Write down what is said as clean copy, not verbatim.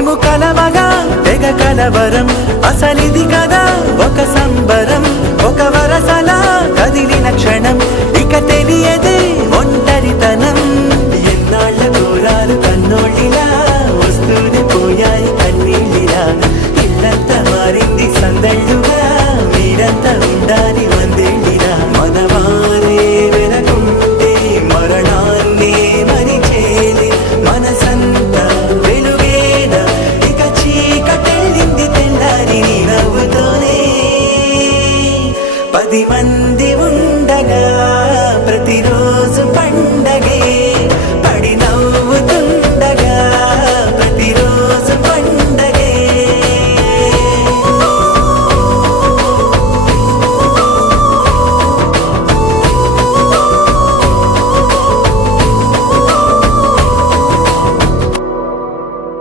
మేము కలవగా తెగ కలవరం అసలిది కదా ఒక సంబరం ఒక వరసలా కదిలిన క్షణం